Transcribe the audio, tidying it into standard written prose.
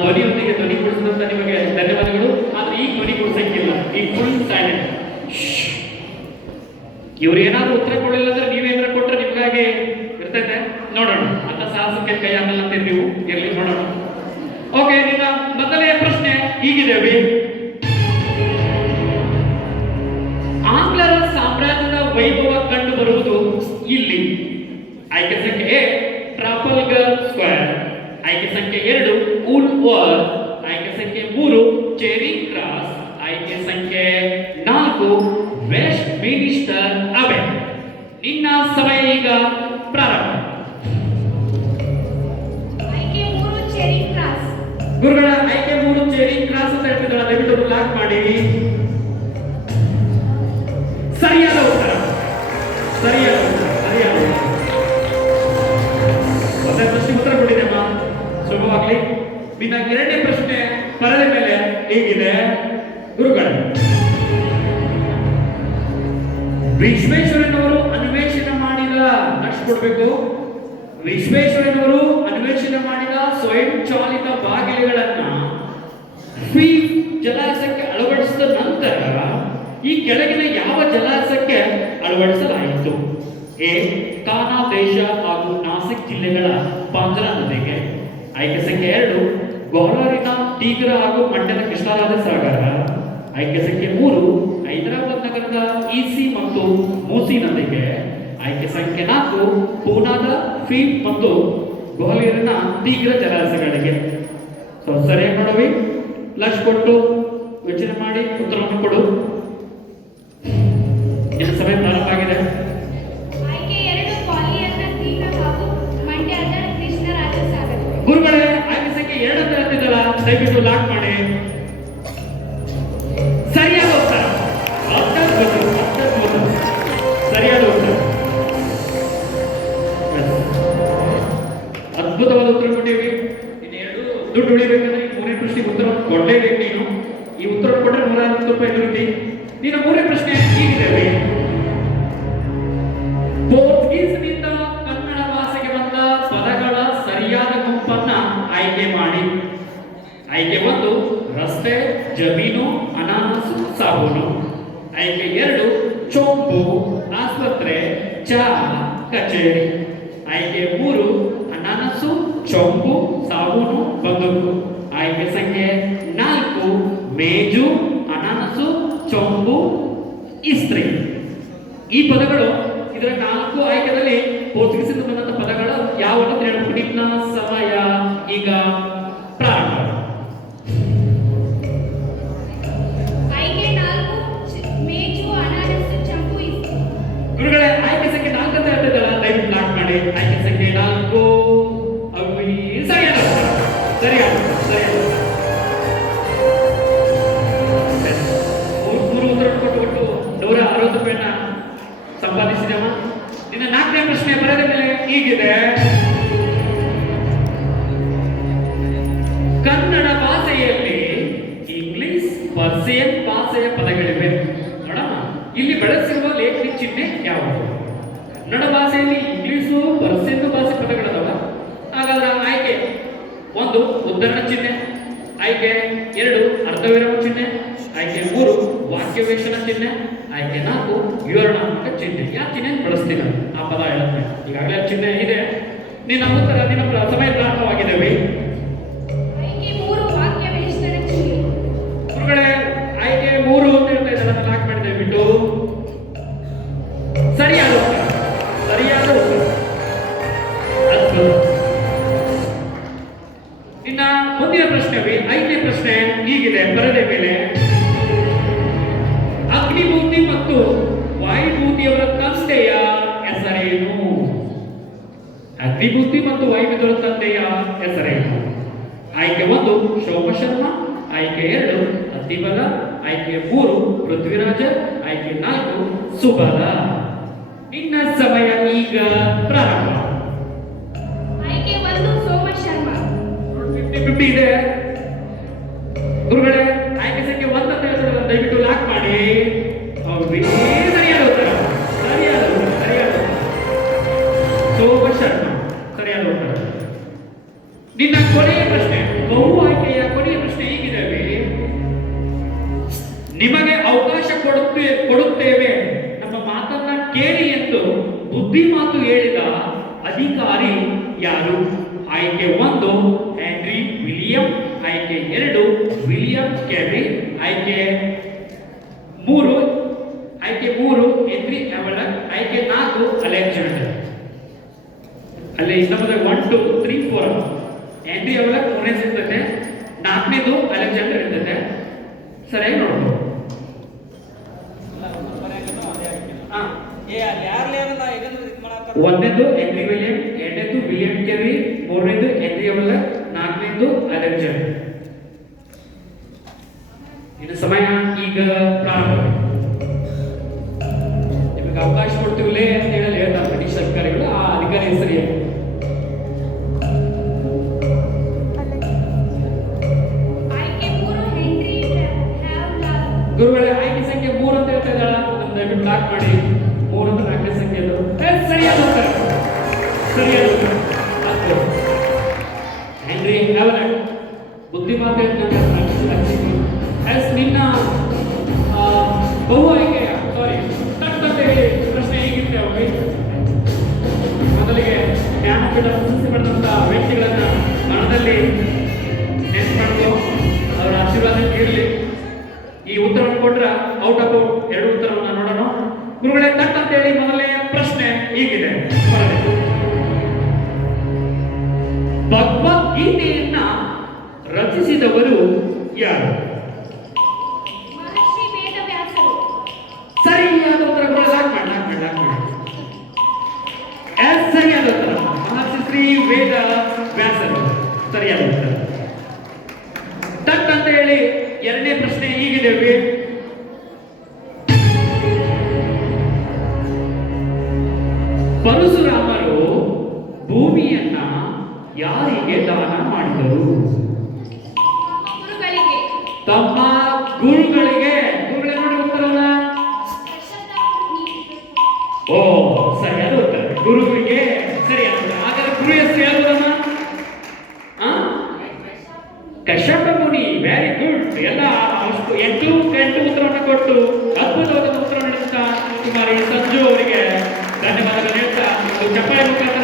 ಧ್ವನಿಯೊಂದಿಗೆ ಧ್ವನಿ ಕೊಡಿಸಿದಂತ ನಿಮಗೆ ಧನ್ಯವಾದಗಳು. ಆದ್ರೆ ಈಗ ಧ್ವನಿ ಕೊಡಿಸಂಗಿಲ್ಲ, ಈಗ ಫುಲ್ ಸೈಲೆಂಟ್. ಇವ್ರು ಏನಾದ್ರು ಉತ್ತರ ಕೊಡಲಿಲ್ಲ ಅಂದ್ರೆ ನೀವೇನಾದ್ರು ಕೊಟ್ರೆ ನಿಮ್ಗಾಗಿ ಇರ್ತೈತೆ. ನೋಡೋಣ, ಅಂತ ಸಾಹಸಕ್ಕೆ ಕೈ ಆಗಲ್ಲ ಅಂತ ನೀವು ಇರ್ಲಿ, ನೋಡೋಣ. ಓಕೆ, ನಿನ್ನ ಮೊದಲನೆಯ ಪ್ರಶ್ನೆ ಹೀಗಿದೆ ಅಭಿ. ಆಂಗ್ಲರ ಸಾಮ್ರಾಜ್ಯದ ವೈಭವ ಕಂಡು ಬರುವುದು ಇಲ್ಲಿ. ಆಯ್ಕೆ ಸಂಖ್ಯೆ ಎ ಟ್ರಾಫಲ್ಗರ್ ಸ್ಕ್ವೇರ್, ಆಯ್ಕೆ ಸಂಖ್ಯೆ 2 ಊಲ್ ವಾಲ್, ಆಯ್ಕೆ ಸಂಖ್ಯೆ 3 ಚೇರಿಂಗ್ ಕ್ರಾಸ್, ಆಯ್ಕೆ ಸಂಖ್ಯೆ 4 ವೆಸ್ಟ್ ಮಿನಿಸ್ಟರ್ ಅವೆ. ನಿನ್ನ ಸಮಯ ಈಗ ಪ್ರಾರಂಭ. ಆಯ್ಕೆ 3 ಚೇರಿಂಗ್ ಕ್ರಾಸ್. ಗುರುಗಳ ಆಯ್ಕೆ 3 ಚೇರಿಂಗ್ ಕ್ರಾಸ್ ಅಂತ ಹೇಳ್ತಿದ್ದಾರೆ, ದಯವಿಟ್ಟು ಲಾಕ್ ಮಾಡಿ. ಸರಿಯಾದ ಉತ್ತರ, ಸರಿಯಾದ ಉತ್ತರ, ಸರಿಯಾದ ಉತ್ತರ. ಮೊದಲ ಪ್ರಶ್ನೆ ಉತ್ತರ ಕೊಟ್ಟಿದ್ದಮ್ಮ, ಶುಭವಾಗಲಿ. ನಿನ್ನ ಎರಡನೇ ಪ್ರಶ್ನೆ ಪರದೆ ಮೇಲೆ ಹೀಗಿದೆ ಗುರುಗಳ. ವಿಶ್ವೇಶ್ವರಯ್ಯನವರು ಅನ್ವೇಷಣೆ ಮಾಡಿದ, ನೆಕ್ಸ್ಟ್ ಕೊಡ್ಬೇಕು. ವಿಶ್ವೇಶ್ವರಯ್ಯನವರು ಅನ್ವೇಷಣೆ ಮಾಡಿದ ಸ್ವಯಂ ಚಾಲಿತ ಬಾಗಿಲುಗಳನ್ನ ಫೀಫ್ ಜಲಾಶಯಕ್ಕೆ ಅಳವಡಿಸಿದ ನಂತರ ಈ ಕೆಳಗಿನ ಯಾವ ಜಲಾಶಯಕ್ಕೆ ಅಳವಡಿಸಲಾಯಿತು? ಎ ಕಾನಾ ದೇಶ ಹಾಗೂ ನಾಸಿಕ್ ಜಿಲ್ಲೆಗಳ ಪಾಂಜರಾ ನದಿಗೆ, ಆಯ್ಕೆ ಸಂಖ್ಯೆ 2 ಗೋಲಾರಿನ ತೀಗ್ರ ಹಾಗೂ ಮಂಡ್ಯದ ಕೃಷ್ಣರಾಜ ಸಾಗರ, ಆಯ್ಕೆ ಸಂಖ್ಯೆ 3 ಹೈದರಾಬಾದ್ ನಗರದ ಇಸಿ ಮತ್ತು ಮೂಸಿ ನದಿಗೆ, ಆಯ್ಕೆ ಸಂಖ್ಯೆ 4 ಪೂನಾದ ಫೀಫ್ ಮತ್ತು ಗ್ವಾಲಿಯರಿನ ತೀಗ್ರ ಜಲಾಶಯಗಳಿಗೆ. ಸರಿಯಾಗಿ ನೋಡವಿ, ಲಕ್ಷ ಕೊಟ್ಟು ಯೋಚನೆ ಮಾಡಿ ಉತ್ತರವನ್ನು ಕೊಡು. ಇನ್ನು ಸಮಯ ಪ್ರಾರಂಭ ಆಗಿದೆ. ಆಯ್ಕೆ 2 ಗ್ವಾಲಿಯರ್ನ ತೀಗ್ರ ಹಾಗೂ ಮಂಡ್ಯದ ಕೃಷ್ಣರಾಜ ಸಾಗರ. ಗುರುಗಳೇ, ಆಯ್ಕೆ ಸಂಖ್ಯೆ 2 ಅಂತ ಹೇಳ್ತಿದ್ದಲ್ಲ, ದಯವಿಟ್ಟು ಲಾಕ್ ಮಾಡಿ. ಸರಿಯಾದ ಉತ್ತರ, ಅತ್ಯದ್ಭುತ, ಸರಿಯಾದ ಉತ್ತರ. ಅದ್ಭುತವಾದ ಉತ್ತರ ಕೊಟ್ಟಿವಿ. ಇನ್ನೆರಡು ದುಡ್ಡು ಉಳಿಬೇಕಂದ್ರೆ ಮೂರನೇ ಪ್ರಶ್ನೆಗೆ ಉತ್ತರ ಕೊಡಲೇಬೇಕು ನೀನು. ಈ ಉತ್ತರ ಕೊಟ್ಟರೆ 150 ರೂಪಾಯಿ ಇರುತ್ತೆ. ನೀನು ಮೂರನೇ ಪ್ರಶ್ನೆ ಹೀಗಿದೆ. ಪೋರ್ಚುಗೀಸ್ನಿಂದ ಕನ್ನಡ ಭಾಷೆಗೆ ಬಂದ ಪದಗಳ ಸರಿಯಾದ ಗುಂಪನ್ನ ಆಯ್ಕೆ ಮಾಡಿ. ಆಯ್ಕೆ 1 ರಸ್ತೆ, ಜಮೀನು, ಅನಾನಸು, ಸಾಬೂನು, ಆಯ್ಕೆ 2 ಚೊಂಬು, ಆಸ್ಪತ್ರೆ, ಚಹಾ, ಕಚೇರಿ, ಆಯ್ಕೆ 3 ಅನಾನಸು, ಚೊಂಬು, ಸಾಬೂನು, ಬಂದೂಕು, ಆಯ್ಕೆ ಸಂಖ್ಯೆ 4 ಮೇಜು, ಅನಾನಸು, ಚೊಂಬು, ಇಸ್ತ್ರಿ. ಈ ಪದಗಳು ಇದರ 4 ಆಯ್ಕೆದಲ್ಲಿ ಪೋರ್ಚುಗೀಸಿಂದ ಬಂದಂತ ಪದಗಳು ಯಾವುದು ಅಂತ ಹೇಳ್ಬಿಟ್ಟು ನಿನ್ನ ಸಮಯ ಈಗ ಪ್ರಾರಂಭ. ಆಯ್ಕೆ 4 ಮೇಜು, ಅನಾನಸು, ಚಂಪು, ಇಸ್ತ್ರಿ. ಗುರುಗಳೇ, ಆಯ್ಕೆ ಸಂಖ್ಯೆ 4 ಅಂತ ಹೇಳ್ತಿದ್ದಲ್ಲ, ದಯವಿಟ್ಟು ಲಾಕ್ ಮಾಡಿ. ಆಯ್ಕೆ ಸಂಖ್ಯೆ 4 ಅವಿ ಸರಿಯಾದ ಉತ್ತರ, ಸರಿಯಾದ ಸರಿಯಾದ ಮೂರು ಉತ್ತರ ಕೊಟ್ಟು 160 ರೂಪಾಯಿನ ಸಂಪಾದಿಸಿದವ. ನಿನ್ನ 4ನೇ ಪ್ರಶ್ನೆ ಬರೆದ ಮೇಲೆ ಹೀಗಿದೆ. ಕನ್ನಡ ಭಾಷೆಯಲ್ಲಿ ಇಂಗ್ಲಿಷ್, ಪರ್ಸಿಯನ್ ಭಾಷೆಯ ಪದಗಳಿವೆ. ನೋಡಮ್ಮ, ಇಲ್ಲಿ ಬಳಸಿರುವ ಲೇಖನಿ ಚಿಹ್ನೆ ಯಾವುದು? ಕನ್ನಡ ಭಾಷೆಯಲ್ಲಿ ಇಂಗ್ಲಿಷು, ಪರ್ಸಿಯನ್ ಭಾಷೆ ಪದಗಳದವ. ಹಾಗಾದ್ರೆ ಆಯ್ಕೆ 1 ಉದ್ಧರಣ ಚಿಹ್ನೆ, ಆಯ್ಕೆ 2 ಅರ್ಧವಿರಾಮ ಚಿಹ್ನೆ, ಆಯ್ಕೆ 3 ವಾಕ್ಯವೇಶನ ಚಿಹ್ನೆ, ಆಯ್ಕೆ 4 ವಿವರಣಾತ್ಮಕ ಚಿಹ್ನೆ. ಯಾವ ಚಿಹ್ನೆ ಬಳಸ್ತೀವಿ ಆ ಪದ ಹೇಳುತ್ತೆ. ಈಗಾಗಲೇ ಚಿಹ್ನೆ ಇದೆ. ನಿನ್ನ ಉತ್ತರ, ನಿನ್ನ ಸಮಯ ಪ್ರಾರಂಭವಾಗಿದ್ದೇವೆ. ಆಯ್ಕೆ 3 ವಾಕ್ಯವೇಶನ ಚಿಹ್ನೆ. ಗುರುಗಳೇ, ಆಯ್ಕೆ 3 ಅಂತ ಹೇಳ್ತಾ ಇದ್ದಾರೆ, ಲಾಕ್ ಮಾಡಿದ್ದೇವೆ ಬಿಟ್ಟು. ಸರಿಯಾದ ಉತ್ತರ, ಸರಿಯಾದ ಉತ್ತರ. ಅದ್ಭುತ. ನಿನ್ನ ಮುಂದಿನ ಪ್ರಶ್ನೆ 5ನೇ ಪ್ರಶ್ನೆ ಹೀಗಿದೆ ಪರದೆ ಮೇಲೆ. ಅಗ್ನಿಭೂತಿ ಮತ್ತು ವಾಯುಭೂತಿಯವರ ತಂದೆಯ ಹೆಸರೇನು? ಅಗ್ನಿಭೂತಿ ಮತ್ತು ವಾಯುಭೂತಿಯವರ ತಂದೆಯ ಹೆಸರೇನು? ಆಯ್ಕೆ 1 ಶೋಭಶರ್ಮ, ಆಯ್ಕೆ 2 ಅತಿಬಲ, ಆಯ್ಕೆ 3 ಪೃಥ್ವಿರಾಜ, ಆಯ್ಕೆ 4 ಸುಬಲ. ನಿನ್ನ ಸಮಯ ಈಗ ಪ್ರಾರಂಭ. ಆಯ್ಕೆ 1 ಸೋಮಶರ್ಮ. 50-50 ಇದೆ. ಗುರುಗಳೇ, ಆಯ್ಕೆ ಸಂಖ್ಯೆ 1 ಅಂತ ಹೇಳ್ತಾರೆ, ದಯವಿಟ್ಟು ಲಾಕ್ ಮಾಡಿ. ಸರಿಯಾದ ಉತ್ತರ, ಸರಿಯಾದ ಉತ್ತರ, ಸರಿಯಾದ ಉತ್ತರ. ಶೋಭಶರ್ಮ ಸರಿಯಾದ ಉತ್ತರ. ನಿನ್ನ ಕೊನೆಯ ಪ್ರಶ್ನೆ ಬಹು ಆಯ್ಕೆಯ ಕೇಳಿ. ಆಯ್ಕೆ 3 ಹೆನ್ರಿ ಎವಲಕ್. ಆಯ್ಕೆ 4 ಅಲೆಕ್ಸಾಂಡರ್. ಅಲ್ಲಿ ನಮ್ಮದು 1 2 3 4 ಹೆನ್ರಿ ಎವಲಕ್ ಮೂರನೇ ಸಿಗ್ತದೆ, 4ನೇದು ಅಲೆಕ್ಸಾಂಡರ್ ಇರ್ತದೆ. ಸರಿಯಾಗಿ ನೋಡ್ಬೋದು. ಹಾ, ಒಂದನೇದು ಹೆನ್ರಿ ವಿಲಿಯಂ, ಎರಡನೇದು ವಿಲಿಯಂ ಕೆರಿ, ಮೂರನೇದು ಹೆನ್ರಿ ಎವಲಕ್, 4ನೇದು ಅಲೆಕ್ಸಾಂಡರ್. ಇನ್ನು ಸಮಯ ಈಗ ಪ್ರಾರಂಭ. ನಿಮಗೆ ಅವಕಾಶ ಕೊಡ್ತೀವಿಲೇ ಅಂತ ಹೇಳಿ ಹೇಳ್ತಾರೆ ಬ್ರಿಟಿಷ್ ಅಧಿಕಾರಿಗಳು. ಆ ಅಧಿಕಾರಿ ಹೆಸರು ಏನು? ಆಯ್ಕೆ 3 ಹೆನ್ರಿ ಹ್ಯಾವ್ಲಾಕ್. ಗುರುಗಳೇ, ಆಯ್ಕೆ ಸಂಖ್ಯೆ 3 ಅಂತ ಹೇಳ್ತಾ ಇದ್ದಾಳ. ನಮ್ದು ದಯವಿಟ್ಟು ಲಾಕ್ ಮಾಡಿ. 3 ಅಂತ 4ನೇ ಸಂಖ್ಯೆ ಅದು. ಸರಿಯಾದ ಉತ್ತರ. ಸರಿಯಾದ ಉತ್ತರ. ಅದು ಹೆನ್ರಿ ಹ್ಯಾವ್ಲಾಕ್ ಬುದ್ಧಿಮಾತೆ ಅಂತ ನಿನ್ನ ಬಹು ಆಯ್ಕೆಯ ತಟ್ಟಂತೆ ಪ್ರಶ್ನೆ ಹೇಗಿರುತ್ತೆ ಅವ್ರಿಗೆ? ಮೊದಲಿಗೆ ಜ್ಞಾನಪೀಠ ಪ್ರಶಸ್ತಿ ಪಡೆದಂತ ವ್ಯಕ್ತಿಗಳನ್ನ ಮನದಲ್ಲಿ ನೆನ್ಸ್ಕೊಂಡು ಅವರ ಆಶೀರ್ವಾದ ಇರಲಿ. ಈ ಉತ್ತರವನ್ನು ಕೊಟ್ರ ಔಟ್ ಆಫ್ ಔಟ್ 2 ಉತ್ತರವನ್ನ ನೋಡೋಣ. ಗುರುಗಳೇ, ತಟ್ ಅಂತ ಹೇಳಿ ಮೊದಲನೇ ಪ್ರಶ್ನೆ ಹೀಗಿದೆ. ಭಗವದ್ಗೀತೆಯನ್ನ ರಚಿಸಿದವರು ಯಾರು? ಮಹರ್ಷಿ ವೇದವ್ಯಾಸರು. ಸರಿಯಾದ ಉತ್ತರ. ಲಾಕ್ ಮಾಡಿ. ಸರಿಯಾದ ಉತ್ತರ ಮಹರ್ಷಿ ಶ್ರೀ ವೇದ ವ್ಯಾಸರು. ಸರಿಯಾದ ಉತ್ತರ. ತಟ್ ಅಂತ ಹೇಳಿ ಎರಡನೇ ಪ್ರಶ್ನೆ ಹೀಗಿದೆ. ಪರಶುರಾಮರು ಭೂಮಿಯನ್ನ ಯಾರಿಗೆ ದಾನ ಮಾಡಿದರು? ಗುರುಗಳಿಗೆ. ತಮ್ಮ ಗುರುಗಳಿಗೆ. ಗುರುಗಳೇ ನೋಡಿ ಉತ್ತರವನ್ನ. ಓ, ಸರಿಯಾದ ಉತ್ತರ. ಗುರುವಿಗೆ ಸರಿಯಾದ ಉತ್ತರ. ಹಾಗಾದ್ರೆ ಗುರು ಹೆಸರು ಹೇಳ್ಬೋದಮ್ಮ? ಕಶ್ಯಪ ಮುನಿ. Very good. ಎಲ್ಲ 8 ಉತ್ತರವನ್ನು ಕೊಟ್ಟು ಅದ್ಭುತವಾದ ಉತ್ತರ ನೀಡುತ್ತಾ ಕುಮಾರಿ ಸಂಜು ಅವರಿಗೆ ಧನ್ಯವಾದಗಳು ಹೇಳ್ತಾ ಚಪ್ಪಾಳೆ ಮುಖಾಂತರ